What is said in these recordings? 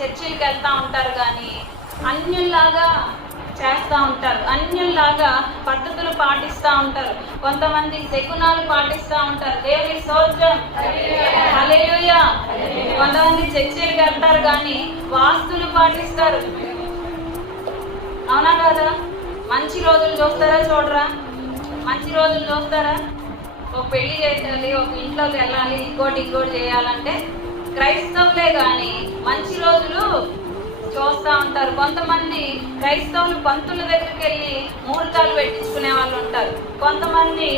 చర్చిలకు వెళ్తూ ఉంటారు కానీ అన్యుల్లాగా చేస్తూ ఉంటారు, అన్యుల్లాగా పద్ధతులు పాటిస్తూ ఉంటారు. కొంతమంది శకునాలు పాటిస్తూ ఉంటారు. దేవుని స్తోత్రం, హల్లెలూయా. కొంతమంది చర్చిలకు వెళ్తారు కానీ వాస్తులు పాటిస్తారు. అవునా కదా? మంచి రోజులు చూస్తారా చూడరా? మంచి రోజులు చూస్తారా? ఒక పెళ్లి చేయాలి, ఒక ఇంట్లోకి వెళ్ళాలి, ఇంకోటి చేయాలంటే క్రైస్తవులే కానీ మంచి రోజులు చూస్తూ ఉంటారు. కొంతమంది క్రైస్తవులు పంతుల దగ్గరికి వెళ్ళి ముహూర్తాలు పెట్టించుకునే వాళ్ళు ఉంటారు. కొంతమంది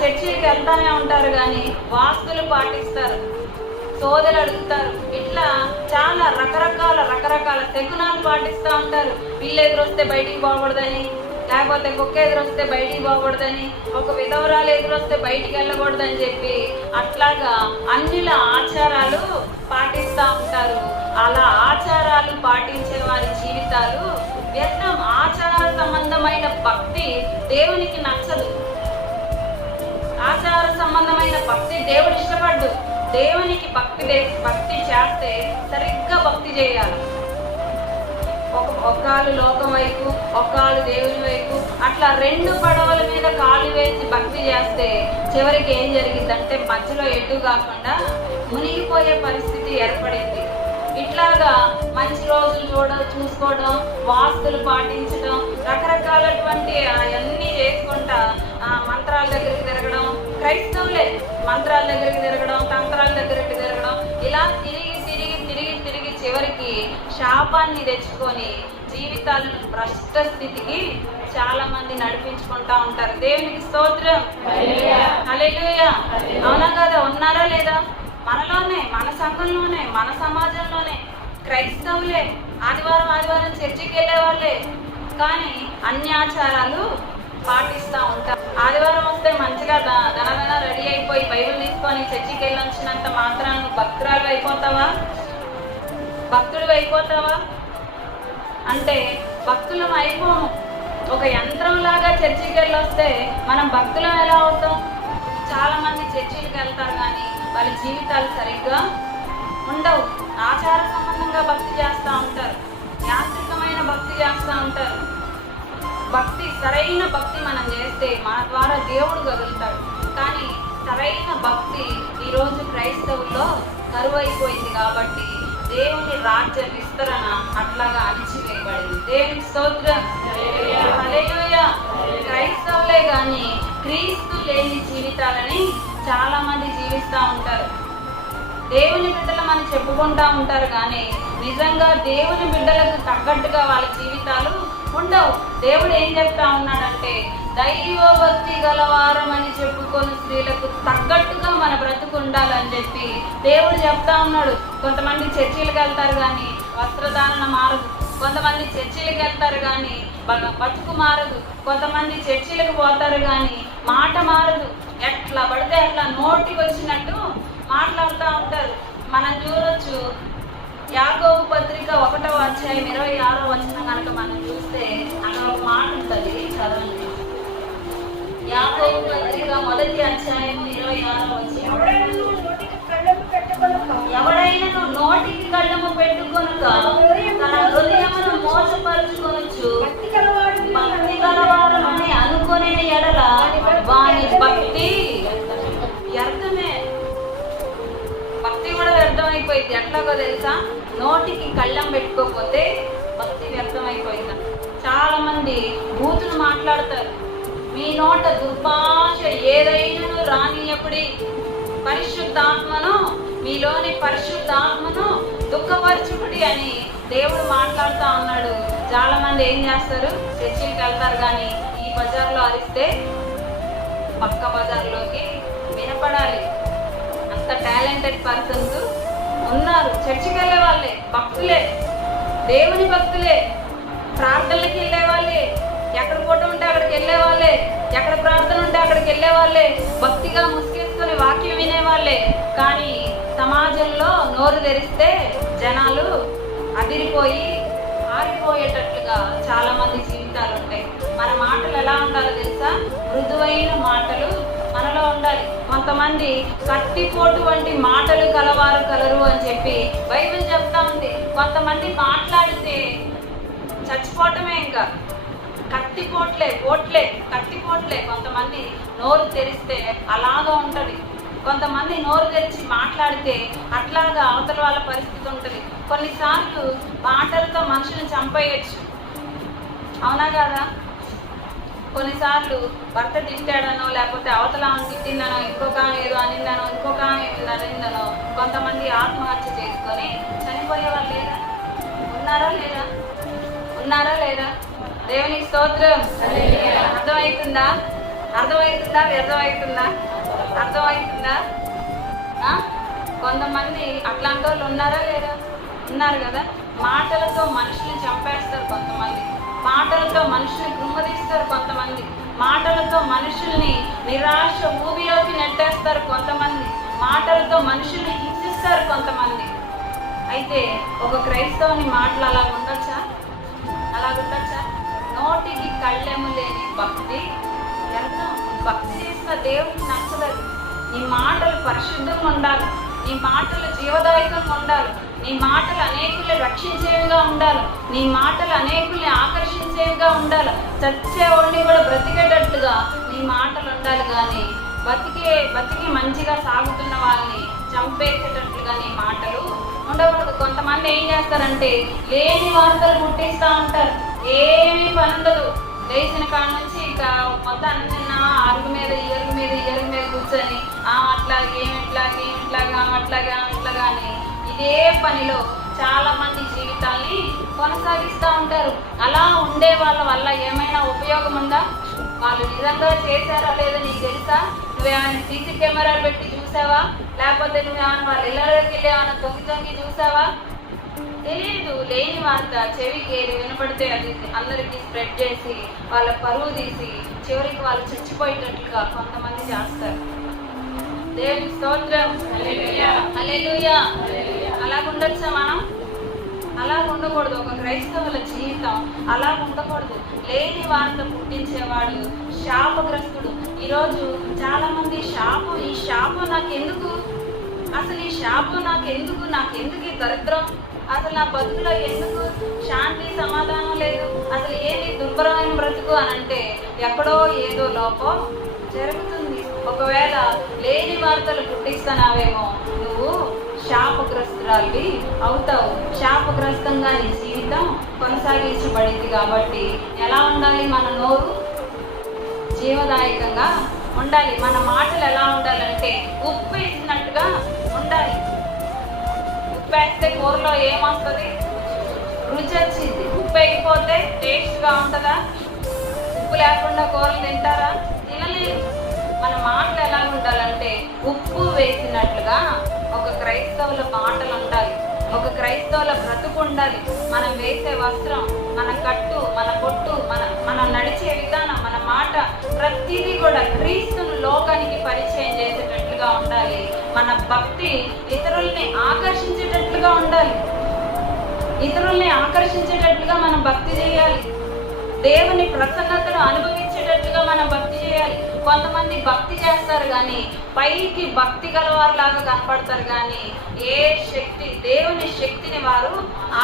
చర్చికి వెళ్తానే ఉంటారు కానీ వాస్తులు పాటిస్తారు, సోదరులు అడుగుతారు. ఇట్లా చాలా రకరకాల శకునాలు పాటిస్తూ ఉంటారు. పిల్ల ఎదురొస్తే బయటికి పోకూడదని, లేకపోతే కుక్క ఎదురొస్తే బయటికి పోకూడదని, ఒక విధవరాలు ఎదురొస్తే బయటికి వెళ్ళకూడదని చెప్పి అట్లాగా అన్నిల ఆచారాలు పాటిస్తూ ఉంటారు. అలా ఆచారాలు పాటించే వారి జీవితాలు వ్యర్థం. ఆచార సంబంధమైన భక్తి దేవునికి నచ్చదు. ఆచార సంబంధమైన భక్తి దేవుడు ఇష్టపడ్డు. దేవునికి భక్తి చేస్తే సరిగ్గా భక్తి చేయాలి. ఒక్కాలు లోకం వైపు, ఒక్కాలు దేవుని వైపు, అట్లా రెండు పడవల మీద కాలు వేసి భక్తి చేస్తే చివరికి ఏం జరిగిందంటే మధ్యలో ఎటు కాకుండా మునిగిపోయే పరిస్థితి ఏర్పడింది. ఇట్లాగా మంచి రోజులు చూసుకోవడం, వాస్తులు పాటించడం, రకరకాలటువంటి అవన్నీ చేసుకుంటా మంత్రాల దగ్గరికి తిరగడం, క్రైస్తవులే మంత్రాల దగ్గరికి తిరగడం, తంత్రాల దగ్గరికి తిరగడం, ఇలా తిరిగి చివరికి శాపాన్ని తెచ్చుకొని జీవితాలను భ్రష్ట స్థితికి చాలా మంది నడిపించుకుంటా ఉంటారు. దేవునికి స్తోత్రం, హల్లెలూయా. అవునా కదా? ఉన్నారా లేదా? మనలోనే, మన సంఘంలోనే, మన సమాజంలోనే క్రైస్తవులే ఆదివారం చర్చికి వెళ్ళే వాళ్ళే కానీ అన్యాచారాలు పాటిస్తూ ఉంటారు. ఆదివారం వస్తే మంచిగా దనదన రెడీ అయిపోయి బైబిల్ తీసుకొని చర్చికి వెళ్ళి వచ్చినంత మాత్రాన భక్తురాలు అయిపోతావా? భక్తులు అయిపోతావా అంటే భక్తులం అయిపోము. ఒక యంత్రంలాగా చర్చికి వెళ్ళి వస్తే మనం భక్తులం ఎలా అవుతాం? చాలా మంది చర్చిలకు వెళ్తారు కానీ వాళ్ళ జీవితాలు సరిగ్గా ఉండవు. ఆచార సంబంధంగా భక్తి చేస్తూ ఉంటారు, యాంత్రికమైన భక్తి చేస్తూ ఉంటారు. భక్తి, సరైన భక్తి మనం చేస్తే మన ద్వారా దేవుడు కదులుతాడు. కానీ సరైన భక్తి ఈరోజు క్రైస్తవుల్లో కరువైపోయింది కాబట్టి దేవుని రాజ్య విస్తరణ అట్లాగా అణిచివేయబడింది. దేవునికి స్తోత్రం, హల్లెలూయా. క్రైస్తవులే కానీ క్రీస్తు లేని జీవితాలని చాలా మంది జీవిస్తూ ఉంటారు. దేవుని బిడ్డలు మనం చెప్పుకుంటా ఉంటారు కానీ నిజంగా దేవుని బిడ్డలకు తగ్గట్టుగా వాళ్ళ జీవితాలు ఉండవు. దేవుడు ఏం చెప్తా ఉన్నాడంటే దైవభక్తి గలవారమని చెప్పుకొని స్త్రీలకు తగ్గట్టుగా మన బ్రతుకు ఉండాలని చెప్పి దేవుడు చెప్తా ఉన్నాడు. కొంతమంది చర్చిలకు వెళ్తారు కానీ వస్త్రధారణ మారదు, కొంతమంది చర్చిలకు వెళ్తారు కానీ బతుకు మారదు, కొంతమంది చర్చిలకు పోతారు కానీ మాట మారదు. ఎట్లా పడితే అట్లా నోటికి వచ్చినట్టు మాట్లాడుతూ ఉంటారు. మనం చూడొచ్చు యాకోబు పత్రిక 1వ అధ్యాయం 26వ వచనం కనుక మనం చూస్తే అక్కడ ఒక మాట ఉంటుంది, చదవండి. యాకోబు పత్రిక 1వ అధ్యాయం 26వ వచనం. ఎవడైనా నోటికి కళ్ళము పెట్టుకొనుక తన హృదయమును మోసపరుచుకొనుచు భక్తి గలవారమని అనుకునే ఎడల వాని భక్తి వ్యర్థమే. భక్తి కూడా వ్యర్థమైపోయింది. ఎట్లాగో తెలుసా? నోటికి కళ్ళం పెట్టుకోకపోతే భక్తి వ్యర్థమైపోయింది. చాలా మంది బూతులు మాట్లాడతారు. మీ నోట దుర్భాష ఏదైనా రానియపుడి పరిశుద్ధాత్మను, మీలోని పరిశుద్ధాత్మను దుఃఖపరచుకుడి అని దేవుడు మాట్లాడుతూ ఉన్నాడు. చాలా మంది ఏం చేస్తారు? చర్చిలకు వెళ్తారు కానీ ఈ బజార్లో అరిస్తే పక్క బజార్లోకి వినపడాలి. అంత టాలెంటెడ్ పర్సన్స్ ఉన్నారు. చర్చికి వెళ్ళే వాళ్ళే, భక్తులే, దేవుని భక్తులే, ప్రార్థనలకు వెళ్ళే వాళ్ళే, ఎక్కడ ఫోటో ఉంటే అక్కడికి వెళ్ళే వాళ్ళే, ఎక్కడ ప్రార్థన ఉంటే అక్కడికి వెళ్ళే వాళ్ళే, భక్తిగా ముసుగేసుకొని వాక్యం వినేవాళ్ళే. కానీ సమాజంలో నోరు తెరిస్తే జనాలు అదిరిపోయి ఆరిపోయేటట్లుగా చాలా మంది జీవితాలు ఉంటాయి. మన మాటలు ఎలా ఉండాలో తెలుసా? మృదువైన మాటలు మనలో ఉండాలి. కొంతమంది కత్తిపోటు వంటి మాటలు కలవారు కలరు అని చెప్పి బైబిల్ చెప్తా ఉంది. కొంతమంది మాట్లాడితే చచ్చిపోవటమే, ఇంకా కత్తిపోట్లే కొంతమంది నోరు తెరిస్తే అలాగా ఉంటుంది. కొంతమంది నోరు తెరిచి మాట్లాడితే అట్లాగా అవతల వాళ్ళ పరిస్థితి ఉంటుంది. కొన్నిసార్లు మాటలతో మనుషుని చంపేయచ్చు, అవునా కదా? కొన్నిసార్లు భర్త తిట్టాడనో, లేకపోతే అవతల తిట్టిందనో, ఇంకొక ఏదో అనిందనో, ఇంకొక అనిందనో కొంతమంది ఆత్మహత్య చేసుకొని చనిపోయే వాళ్ళు లేదా? ఉన్నారా లేదా? దేవునికి స్తోత్రం. అర్థమవుతుందా? అర్థమవుతుందా? కొంతమంది అట్లాంటి వాళ్ళు ఉన్నారా లేదా? ఉన్నారు కదా. మాటలతో మనుషుల్ని చంపేస్తారు కొంతమంది, మాటలతో మనుషుల్ని కృంగదీస్తారు కొంతమంది, మాటలతో మనుషుల్ని నిరాశ ఊబిలోకి నెట్టేస్తారు కొంతమంది, మాటలతో మనుషుల్ని హింసిస్తారు కొంతమంది. అయితే ఒక క్రైస్తవుని మాటలు అలా ఉండొచ్చా? నోటికి కళ్ళెము లేని భక్తి వ్యర్థం. భక్తి చేసిన దేవుడికి నచ్చలేదు. నీ మాటలు పరిశుద్ధంగా ఉండాలి, నీ మాటలు జీవదాయకంగా ఉండాలి, నీ మాటలు అనేకుల్ని రక్షించేవిగా ఉండాలి, నీ మాటలు అనేకుల్ని ఆకర్షించేవిగా ఉండాలి, చచ్చేవాడిని కూడా బ్రతికేటట్లుగా నీ మాటలు ఉండాలి. కానీ బతికి మంచిగా సాగుతున్న వాళ్ళని చంపేసేటట్లుగా నీ మాటలు ఉండకూడదు. కొంతమంది ఏం చేస్తారంటే లేని వార్తలు పుట్టిస్తూ ఉంటారు, ఏమీ పని ఉండదు. లేచిన కాడ నుంచి ఇక మొత్తం అన్న అరుగు మీద కూర్చొని అట్లాగే అని ఇదే పనిలో చాలా మంది జీవితాల్ని కొనసాగిస్తూ ఉంటారు. అలా ఉండే వాళ్ళ వల్ల ఏమైనా ఉపయోగం ఉందా? వాళ్ళు నిజంగా చేశారా లేదా నీకు తెలుసా? నువ్వేమైనా సీసీ కెమెరాలు పెట్టి చూసావా? లేకపోతే నువ్వేమైనా వాళ్ళ ఇళ్ళకి వెళ్ళి ఏమైనా తొంగి చూసావా? తెలియదు. లేని వార్త చెవికి ఏది వినపడితే అది అందరికీ స్ప్రెడ్ చేసి వాళ్ళ పరువు తీసి చివరికి వాళ్ళు చచ్చిపోయేటట్లుగా కొంతమంది చేస్తారు. దేవుని స్తోత్రం. హల్లెలూయా. అలాగుండొచ్చా మనం? అలా ఉండకూడదు. ఒక క్రైస్తవుల జీవితం అలా ఉండకూడదు. లేని వార్త పుట్టించేవాడు శాపగ్రస్తుడు. ఈరోజు చాలా మంది ఈ శాపం నాకెందుకు, అసలు ఈ శాపం నాకెందుకు ఈ దరిద్రం, అసలు నా బతుకులో ఎందుకు శాంతి సమాధానం లేదు, అసలు ఏది దుర్భరమైన బ్రతుకు అని అంటే ఎక్కడో ఏదో లోపం జరుగుతుంది. ఒకవేళ లేని వార్తలు పుట్టిస్తున్నావేమో నువ్వు శాపగ్రస్తురాలివి అవుతావు. శాపగ్రస్తంగా నీ జీవితం కొనసాగించబడింది. కాబట్టి ఎలా ఉండాలి? మన నోరు జీవదాయకంగా ఉండాలి. మన మాటలు ఎలా ఉండాలంటే ఉప్పు వేసినట్టుగా ఉండాలి. ఉప్పు వేస్తే కూరలో ఏమొస్తుంది? రుచి వచ్చింది. ఉప్పు వేయకపోతే టేస్ట్గా ఉంటుందా? ఉప్పు లేకుండా కూరలు తింటారా? తినలేదు. మన మాటలు ఎలా ఉండాలంటే ఉప్పు వేసినట్లుగా ఒక క్రైస్తవుల మాటలు ఉండాలి, ఒక క్రైస్తవుల బ్రతుకు ఉండాలి. మనం వేసే వస్త్రం, మన కట్టు, మన బొట్టు, మనం నడిచే విధానం, మన మాట ప్రతిదీ కూడా క్రీస్తును లోకానికి పరిచయం చేసేటట్లుగా ఉండాలి. మన భక్తి ఇతరుల్ని ఆకర్షించేటట్లుగా ఉండాలి. ఇతరుల్ని ఆకర్షించేటట్లుగా మనం భక్తి చేయాలి. దేవుని ప్రసన్నతను అనుభవించేటట్లుగా మనం భక్తి చేయాలి. కొంతమంది భక్తి చేస్తారు కానీ పైకి భక్తి గలవారులాగా కనపడతారు కానీ దేవుని శక్తిని వారు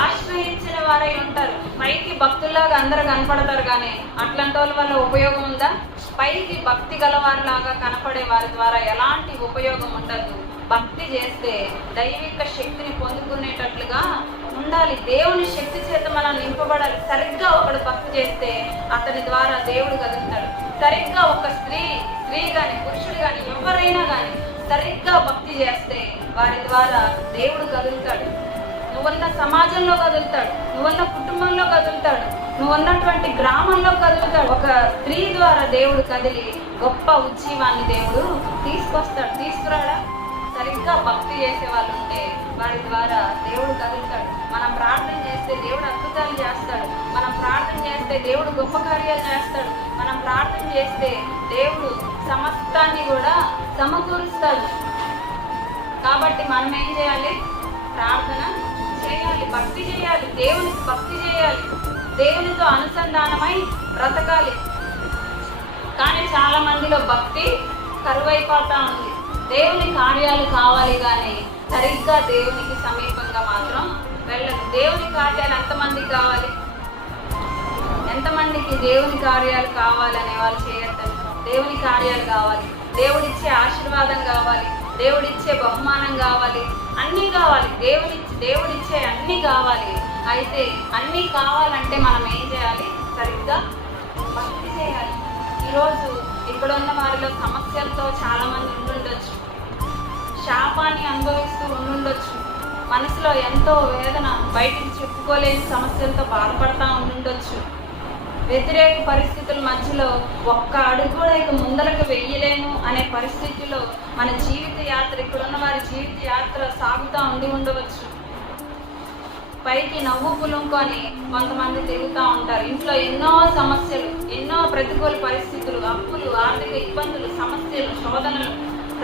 ఆశ్రయించిన వారై ఉంటారు. పైకి భక్తుల్లాగా అందరూ కనపడతారు కానీ అట్లాంటి వాళ్ళ వల్ల ఉపయోగం ఉందా? పైకి భక్తి గలవారిలాగా కనపడే వారి ద్వారా ఎలాంటి ఉపయోగం ఉండదు. భక్తి చేస్తే దైవిక శక్తిని పొందుకునేటట్లుగా ఉండాలి. దేవుని శక్తి చేత మనం నింపబడాలి. సరిగ్గా ఒకడు భక్తి చేస్తే అతని ద్వారా దేవుడు కదులుతాడు. సరిగ్గా ఒక స్త్రీ కానీ పురుషుడు కానీ ఎవరైనా కానీ సరిగ్గా భక్తి చేస్తే వారి ద్వారా దేవుడు కదులుతాడు. నువ్వున్న సమాజంలో కదులుతాడు, నువ్వున్న కుటుంబంలో కదులుతాడు, నువ్వున్నటువంటి గ్రామంలో కదులుతాడు. ఒక స్త్రీ ద్వారా దేవుడు కదిలి గొప్ప ఉజ్జీవాన్ని దేవుడు తీసుకురాడా? సరిగ్గా భక్తి చేసే వాళ్ళు ఉంటే వారి ద్వారా దేవుడు కదులుతాడు. మనం ప్రార్థన చేస్తే దేవుడు అద్భుతాలు చేస్తాడు. మనం ప్రార్థన చేస్తే దేవుడు గొప్ప కార్యాలు చేస్తాడు. మనం ప్రార్థన చేస్తే దేవుడు సమస్తాన్ని కూడా సమకూరుస్తాడు. కాబట్టి మనం ఏం చేయాలి? ప్రార్థన చేయాలి, భక్తి చేయాలి, దేవునికి భక్తి చేయాలి, దేవునితో అనుసంధానమై బ్రతకాలి. కానీ చాలా మందిలో భక్తి కరువైపోతా ఉంది. దేవుని కార్యాలు కావాలి కానీ సరిగ్గా దేవునికి సమీపంగా మాత్రం వెళ్ళదు. కార్యాలు ఎంతమందికి కావాలి? ఎంతమందికి దేవుని కార్యాలు కావాలనే వాళ్ళు చేయొద్దండి. దేవుని కార్యాలు కావాలి, దేవుడిచ్చే ఆశీర్వాదం కావాలి, దేవుడిచ్చే బహుమానం కావాలి, అన్నీ కావాలి. దేవుడిచ్చే అన్నీ కావాలి. అయితే అన్నీ కావాలంటే మనం ఏం చేయాలి? సరిగ్గా భక్తి చేయాలి. ఈరోజు ఇక్కడున్న వారిలో సమస్యలతో చాలామంది ఉండుండొచ్చు, శాపాన్ని అనుభవిస్తూ ఉండుండొచ్చు, మనసులో ఎంతో వేదన, బయటికి చెప్పుకోలేని సమస్యలతో బాధపడతా ఉండుండొచ్చు. వ్యతిరేక పరిస్థితుల మధ్యలో ఒక్క అడుగు కూడా ఇక ముందరకు వెయ్యలేము అనే పరిస్థితిలో మన జీవిత యాత్ర, ఇక్కడున్న వారి జీవిత యాత్ర సాగుతూ ఉండవచ్చు. పైకి నవ్వు పులుంకొని కొంతమంది తిరుగుతూ ఉంటారు. ఇంట్లో ఎన్నో సమస్యలు, ఎన్నో ప్రతికూల పరిస్థితులు, అప్పులు, ఆర్థిక ఇబ్బందులు, సమస్యలు, శోధనలు,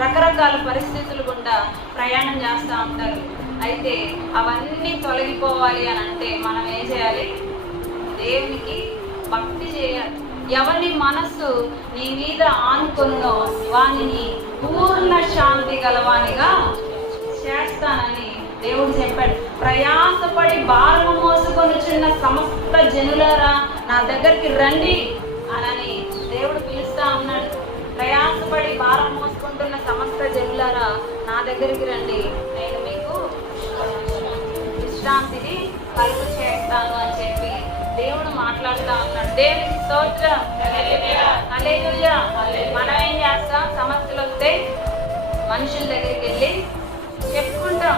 రకరకాల పరిస్థితులు గుండా ప్రయాణం చేస్తూ ఉంటారు. అయితే అవన్నీ తొలగిపోవాలి అని అంటే మనం ఏం చేయాలి? దేవునికి భక్తి చేయాలి. ఎవరి మనస్సు నీ మీద ఆనుకొనునో వానిని పూర్ణ శాంతి గలవానిగా చేస్తానని దేవుడు చెప్పాడు. ప్రయాసపడి భారము మోసుకొనుచున్న సమస్త జనులారా నా దగ్గరికి రండి అని దేవుడు పిలుస్తా ఉన్నాడు. ప్రయాసపడి భారం మోసుకుంటున్న సమస్త జనులారా నా దగ్గరికి రండి, నేను మీకు విశ్రాంతిని కలుగు చేస్తాను అని చెప్పి దేవుడు మాట్లాడుతూ ఉన్నాడు. దేవునికి స్తోత్రం, హల్లెలూయా. మనం ఏం చేస్తాం? సమస్యలు వస్తే మనుషుల దగ్గరికి వెళ్ళి చెప్పుకుంటాం,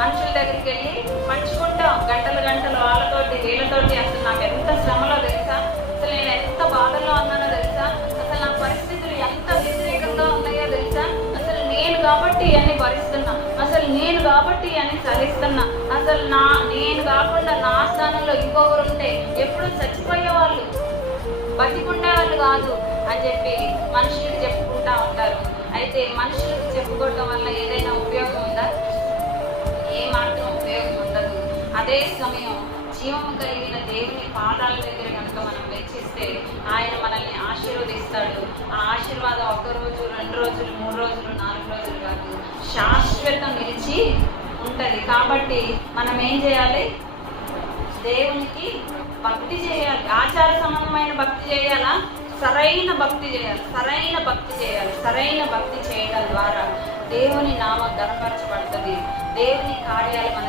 మనుషుల దగ్గరికి వెళ్ళి పంచుకుంటాం, గంటలు గంటలు వాళ్ళతోటి వీళ్ళతోటి. అసలు నాకు ఎంత శ్రమలో తెలుసా, అసలు నేను ఎంత బాధల్లో ఉన్నానో తెలుసా, అసలు నా పరిస్థితులు ఎంత వ్యతిరేకంగా ఉన్నాయో తెలుసా, అసలు నేను కాబట్టి అని భరిస్తున్నా, అసలు నేను కాబట్టి అని సహిస్తున్నా, అసలు నేను కాకుండా నా స్థానంలో ఇంకొకరు ఉంటే ఎప్పుడు చచ్చిపోయే వాళ్ళు, బతికుండే వాళ్ళు కాదు అని చెప్పి మనుషులకు చెప్పుకుంటా ఉంటారు. అయితే మనుషులకు చెప్పుకోవటం వల్ల ఏదైనా ఉపయోగం ఉందా? ఏ మాత్రం ఉపయోగం ఉండదు. అదే సమయం జీవము కలిగిన దేవుని పాదాల దగ్గర కనుక మనం వెచ్చిస్తే ఆయన మనల్ని ఆశీర్వదిస్తాడు. ఆ ఆశీర్వాదం 1 రోజు, 2 రోజులు, 3 రోజులు, 4 రోజులు కాదు, శాశ్వతం నిలిచి ఉంటుంది. కాబట్టి మనం ఏం చేయాలి? దేవునికి భక్తి చేయాలి. ఆచార సంబంధమైన భక్తి చేయాలా? సరైన భక్తి చేయాలి. సరైన భక్తి చేయడం ద్వారా దేవుని నామం ఘనపరచబడుతుంది. దేవుని కార్యాలు మన